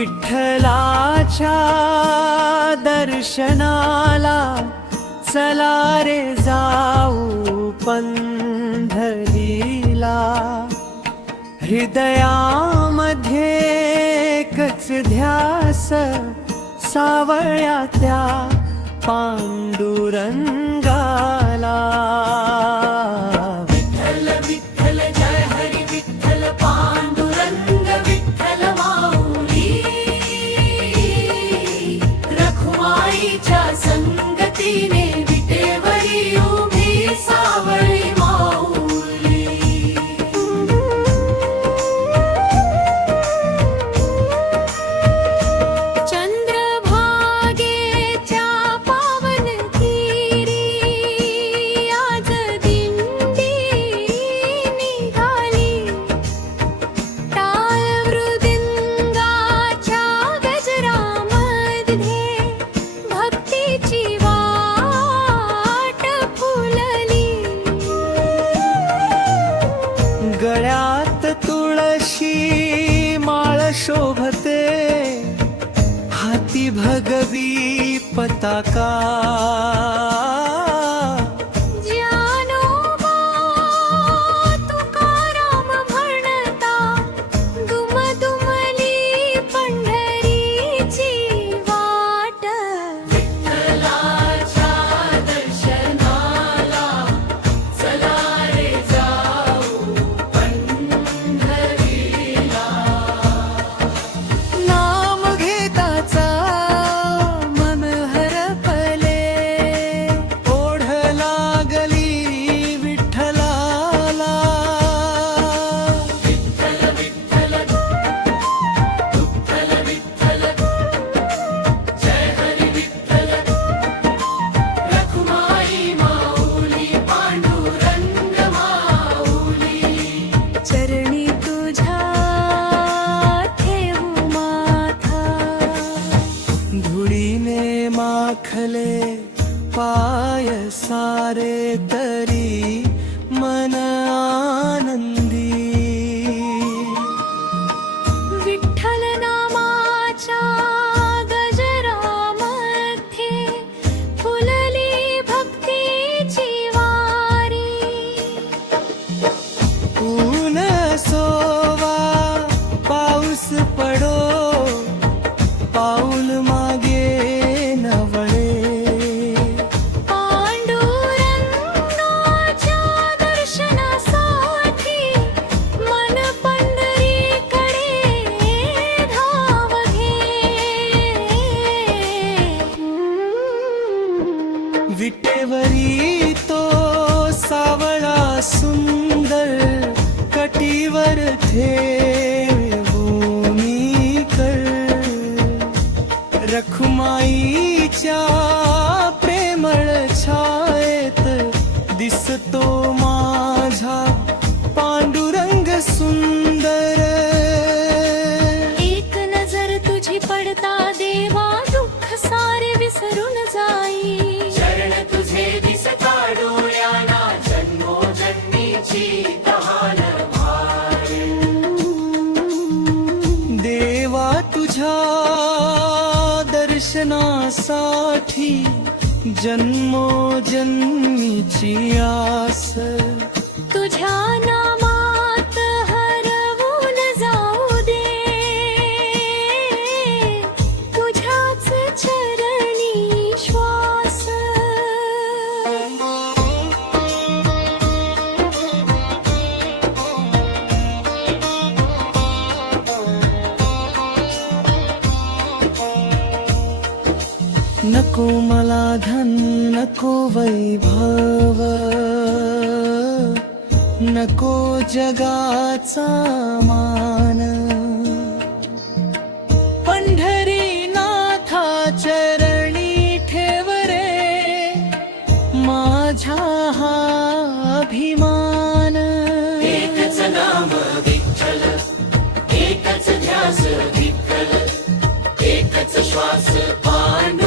विठ्ठलाच्या दर्शनाला चला रे जाऊ पंढरीला. हृदयामध्ये एकच ध्यास सावळ्या त्या पांडुरंगाला. विठ्ठल विठ्ठल जय हरी विठ्ठल पांडुरंग विठ्ठल माऊली. रखुमाईच्या संगतीने विटेवरी उभी सावळी माऊली. चंद्रभागेच्या पावन तीरी आज दिंडी निघाली. टाळ मृदंगाच्या गजरामध्ये भक्तीची वाट फुलली. गळ्यात तुळशी माळ शोभते, हाती भगवी पताका. ज्ञानोबा तुकाराम म्हणता दुमदुमली पंढरीची वाट. विठ्ठलाच्या दर्शनाला चला रे जाऊ पंढरीला. नाम घेताचा मन हरपले, ओढ लागली विठ्ठलाला. विठ्ठल विठ्ठल विठ्ठल विठ्ठल जय हरी विठ्ठल. रखुमाई माऊली पांडुरंग माऊली. चरणी तुझ्या ठेवू माथा. धुळीने माखले पाय सारे तरी मन आनंदी. विठ्ठल नामाच्या गजरामध्ये फुलली भक्तीची वारी. ऊन सोवा पाऊस पडो, पाऊल मागे नवळे. पांडुरंगाच्या दर्शनासाठी मन पंढरीकडे धाव घे. विटेवरी तो सावळा सुंदर, कटीवर ठेवूनी कर. रखुमाईच्या प्रेमळ छायेत दिसतो माझा पांडुरंग सुंदर. एक नजर तुझी पडता देवा दुःख सारे विसरून जाई. शरण तुझे दिसता डोळ्याना जन्मोजन्मीची तहान भारी. देवा तुझ्या दर्शनासाठी जन्मोजन्मीची आस. तुझ्या नामात हरवून जाऊ दे. तुझ्याच चरणी श्वास. नको मला धन, नको वैभव, नको जगाचा मान. पंढरीनाथा चरणी ठेव रे माझ्या हा अभिमान. एकच नाम विठ्ठल, एकच ध्यास विठ्ठल, एकच श्वास पांडुरंग.